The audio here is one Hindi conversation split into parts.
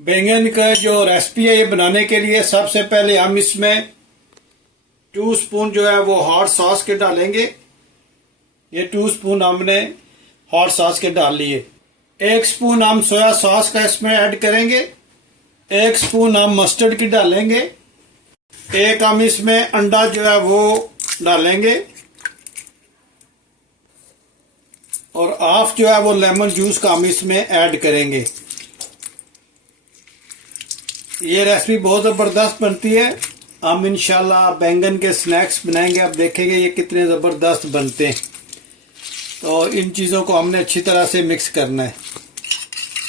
बैंगन का जो रेसिपी है ये बनाने के लिए सबसे पहले हम इसमें 2 स्पून जो है वो हॉट सॉस के डालेंगे। ये 2 स्पून हमने हॉट सॉस के डाल लिए। 1 स्पून हम सोया सॉस का इसमें ऐड करेंगे। 1 स्पून हम मस्टर्ड की डालेंगे। 1 हम इसमें अंडा जो है वो डालेंगे और हाफ जो है वो लेमन जूस का हम इसमें ऐड करेंगे। ये रेसिपी बहुत ज़बरदस्त बनती है। हम इंशाल्लाह बैंगन के स्नैक्स बनाएंगे, आप देखेंगे ये कितने ज़बरदस्त बनते हैं। तो इन चीज़ों को हमने अच्छी तरह से मिक्स करना है।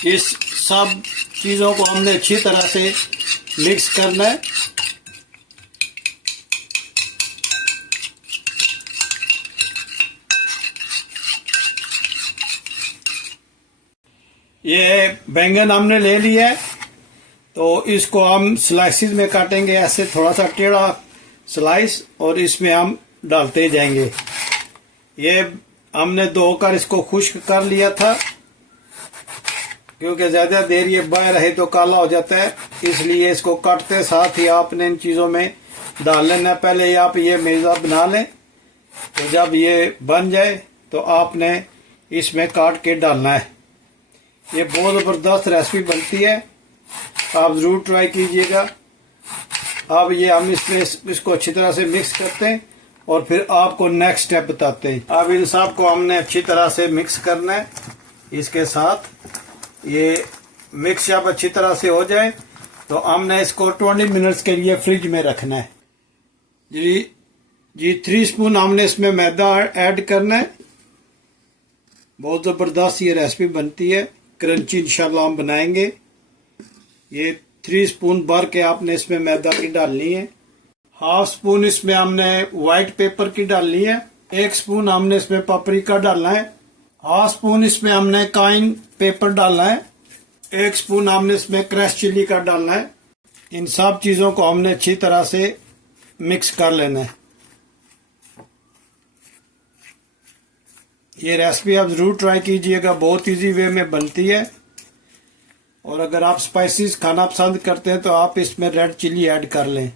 इस सब चीज़ों को हमने अच्छी तरह से मिक्स करना है। ये बैंगन हमने ले लिया है, तो इसको हम स्लाइसिस में काटेंगे, ऐसे थोड़ा सा टेढ़ा स्लाइस, और इसमें हम डालते जाएंगे। ये हमने धोकर इसको खुश्क कर लिया था, क्योंकि ज़्यादा देर ये बाहर रहे तो काला हो जाता है, इसलिए इसको काटते साथ ही आपने इन चीज़ों में डाल लेना। पहले आप ये मेज़ा बना लें, तो जब ये बन जाए तो आपने इसमें काट के डालना है। ये बहुत ज़बरदस्त रेसिपी बनती है, आप ज़रूर ट्राई कीजिएगा। अब ये हम इसमें इसको अच्छी तरह से मिक्स करते हैं और फिर आपको नेक्स्ट स्टेप बताते हैं। अब इन सब को हमने अच्छी तरह से मिक्स करना है। इसके साथ ये मिक्स जब अच्छी तरह से हो जाए तो हमने इसको 20 मिनट्स के लिए फ्रिज में रखना है। जी 3 स्पून हमने इसमें मैदा ऐड करना है। बहुत ज़बरदस्त ये रेसिपी बनती है, क्रंची इंशाल्लाह हम बनाएंगे। ये 3 स्पून भर के आपने इसमें मैदा की डालनी है। हाफ स्पून इसमें हमने व्हाइट पेपर की डालनी है। 1 स्पून हमने इसमें पापरिका डालना है। हाफ स्पून इसमें हमने काइन पेपर डालना है। 1 स्पून हमने इसमें क्रश चिली का डालना है। इन सब चीज़ों को हमने अच्छी तरह से मिक्स कर लेना है। ये रेसिपी आप ज़रूर ट्राई कीजिएगा, बहुत इजी वे में बनती है। और अगर आप स्पाइसेस खाना पसंद करते हैं तो आप इसमें रेड चिली ऐड कर लें,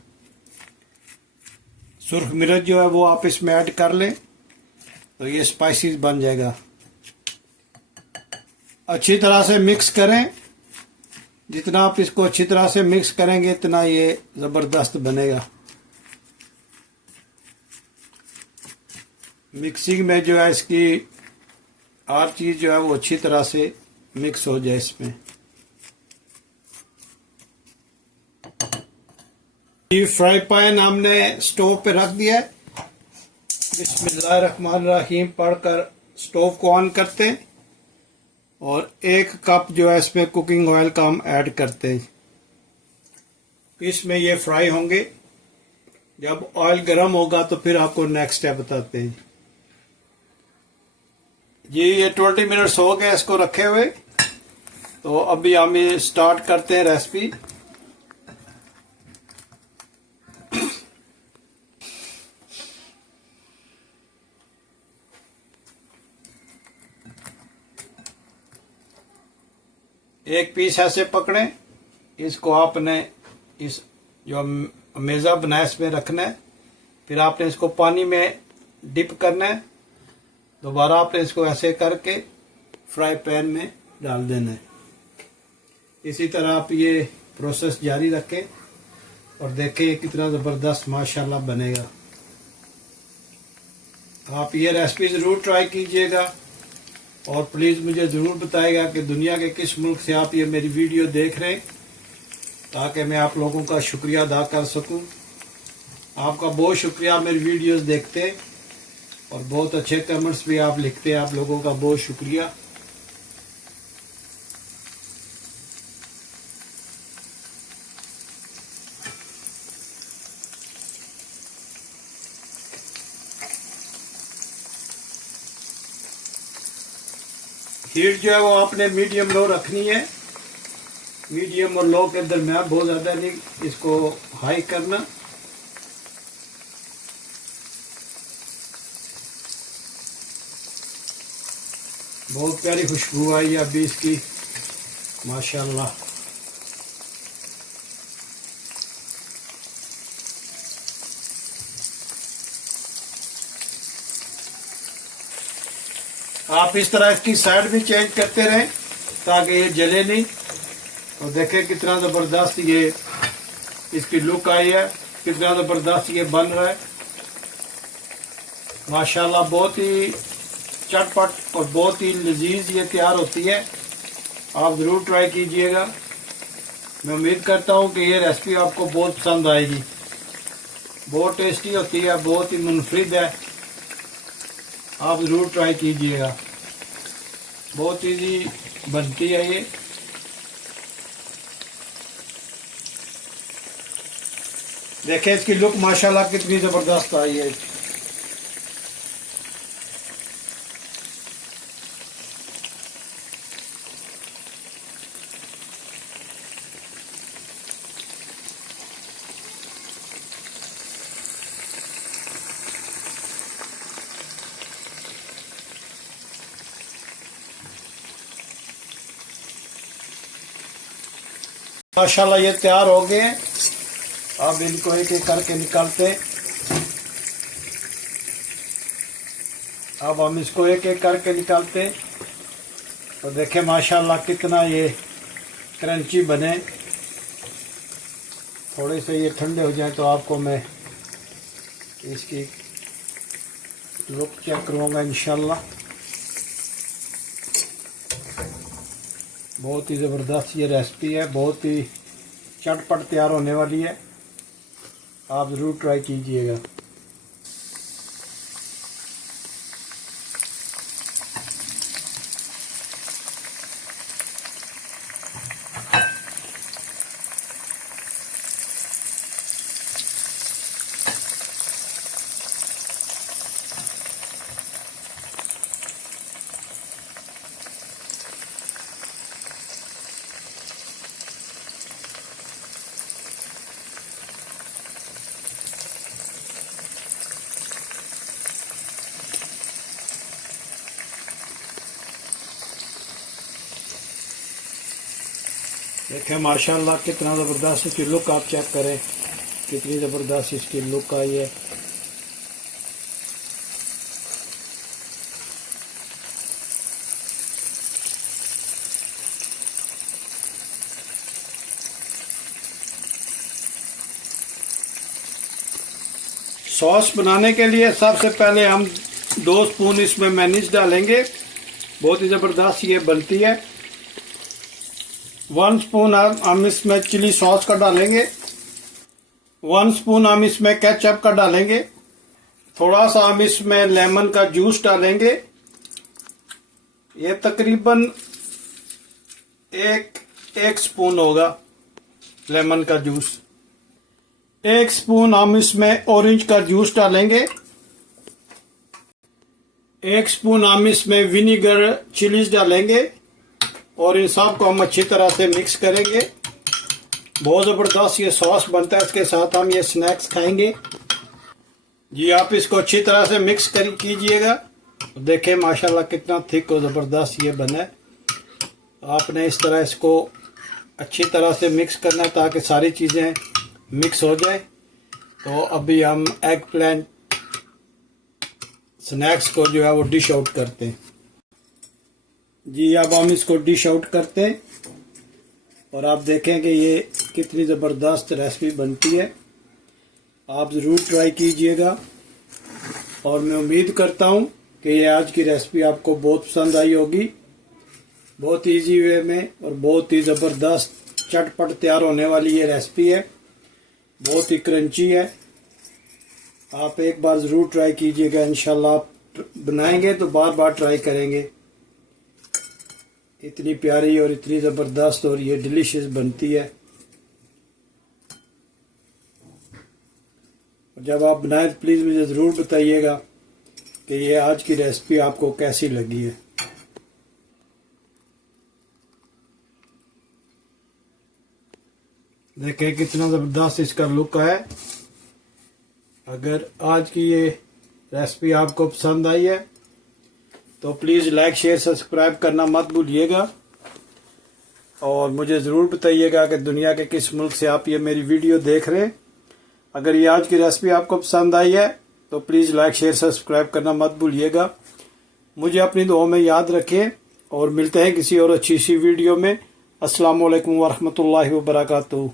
सुर्ख मिर्च जो है वो आप इसमें ऐड कर लें, तो ये स्पाइसेस बन जाएगा। अच्छी तरह से मिक्स करें। जितना आप इसको अच्छी तरह से मिक्स करेंगे इतना ये ज़बरदस्त बनेगा। मिक्सिंग में जो है इसकी हर चीज़ जो है वो अच्छी तरह से मिक्स हो जाए इसमें। ये फ्राई पैन हमने स्टोव पे रख दिया है। बिस्मिल्लाहिर्रहमानिर्रहीम पढ़कर स्टोव को ऑन करते हैं और 1 कप जो है इसमें कुकिंग ऑयल का हम ऐड करते हैं। इसमें ये फ्राई होंगे। जब ऑयल गर्म होगा तो फिर आपको नेक्स्ट स्टेप बताते हैं। ये 20 मिनट्स हो गए इसको रखे हुए, तो अभी हम ये स्टार्ट करते हैं रेसिपी। एक पीस ऐसे पकड़ें, इसको आपने इस जो मेज़ा बनाया इसमें रखना है। फिर आपने इसको पानी में डिप करना है। दोबारा आपने इसको ऐसे करके फ्राई पैन में डाल देना है। इसी तरह आप ये प्रोसेस जारी रखें और देखें कितना ज़बरदस्त माशाल्लाह बनेगा। आप ये रेसिपी ज़रूर ट्राई कीजिएगा और प्लीज़ मुझे ज़रूर बताइएगा कि दुनिया के किस मुल्क से आप ये मेरी वीडियो देख रहे हैं, ताकि मैं आप लोगों का शुक्रिया अदा कर सकूं। आपका बहुत शुक्रिया, मेरी वीडियोस देखते हैं और बहुत अच्छे कमेंट्स भी आप लिखते हैं। आप लोगों का बहुत शुक्रिया। हीट जो है वो आपने मीडियम लो रखनी है। मीडियम और लो के दरमियान, बहुत ज़्यादा नहीं इसको हाई करना। बहुत प्यारी खुशबू आई अभी इसकी, माशाल्लाह। आप इस तरह इसकी साइड भी चेंज करते रहें ताकि ये जले नहीं। तो देखें कितना ज़बरदस्त ये इसकी लुक आई है, कितना ज़बरदस्त ये बन रहा है। माशाल्लाह बहुत ही चटपट और बहुत ही लजीज ये तैयार होती है। आप ज़रूर ट्राई कीजिएगा। मैं उम्मीद करता हूँ कि ये रेसिपी आपको बहुत पसंद आएगी। बहुत टेस्टी होती है, बहुत ही मुनफरिद है। आप ज़रूर ट्राई कीजिएगा। बहुत इजी बनती है ये। देखें इसकी लुक माशाल्लाह कितनी ज़बरदस्त आई है। माशाल्लाह ये तैयार हो गए हैं। अब इनको एक एक करके निकालते हैं। अब हम इसको एक एक करके निकालते हैं। तो देखें माशाल्लाह कितना ये क्रंची बने। थोड़े से ये ठंडे हो जाए तो आपको मैं इसकी लुक चेक करूँगा इंशाल्लाह। बहुत ही ज़बरदस्त ये रेसिपी है, बहुत ही चटपट तैयार होने वाली है। आप ज़रूर ट्राई कीजिएगा। देखें माशाल्लाह कितना ज़बरदस्त इसकी लुक आप चेक करें, कितनी ज़बरदस्त इसकी लुक आई है। सॉस बनाने के लिए सबसे पहले हम 2 स्पून इसमें मेयोनीज डालेंगे। बहुत ही ज़बरदस्त ये बनती है। 1 स्पून हम इसमें चिली सॉस का डालेंगे। 1 स्पून हम इसमें केचप का डालेंगे। थोड़ा सा हम इसमें लेमन का जूस डालेंगे। ये तकरीबन एक स्पून होगा लेमन का जूस। 1 स्पून हम इसमें ऑरेंज का जूस डालेंगे। 1 स्पून हम इसमें विनीगर चिलीज डालेंगे और इन सब को हम अच्छी तरह से मिक्स करेंगे। बहुत ज़बरदस्त ये सॉस बनता है, इसके साथ हम ये स्नैक्स खाएंगे। जी आप इसको अच्छी तरह से मिक्स कीजिएगा। देखें माशाल्लाह कितना थिक और ज़बरदस्त ये बना है। आपने इस तरह इसको अच्छी तरह से मिक्स करना है ताकि सारी चीज़ें मिक्स हो जाए। तो अभी हम एग प्लांट स्नैक्स को जो है वो डिश आउट करते हैं। जी अब हम इसको डिश आउट करते हैं और आप देखें कि ये कितनी ज़बरदस्त रेसिपी बनती है। आप ज़रूर ट्राई कीजिएगा और मैं उम्मीद करता हूँ कि ये आज की रेसिपी आपको बहुत पसंद आई होगी। बहुत इजी वे में और बहुत ही ज़बरदस्त चटपट तैयार होने वाली ये रेसिपी है। बहुत ही क्रंची है। आप एक बार ज़रूर ट्राई कीजिएगा। इंशाल्लाह आप बनाएंगे तो बार बार ट्राई करेंगे। इतनी प्यारी और इतनी ज़बरदस्त और ये डिलीशियस बनती है। जब आप बनाएं तो प्लीज़ मुझे ज़रूर बताइएगा कि ये आज की रेसिपी आपको कैसी लगी है। देखें कितना ज़बरदस्त इसका लुक है। अगर आज की ये रेसिपी आपको पसंद आई है तो प्लीज़ लाइक शेयर सब्सक्राइब करना मत भूलिएगा और मुझे ज़रूर बताइएगा कि दुनिया के किस मुल्क से आप ये मेरी वीडियो देख रहे हैं। अगर ये आज की रेसिपी आपको पसंद आई है तो प्लीज़ लाइक शेयर सब्सक्राइब करना मत भूलिएगा। मुझे अपनी दुआ में याद रखें और मिलते हैं किसी और अच्छी सी वीडियो में। अस्सलाम वालेकुम वरहमतुल्लाहि वबरकातुहू।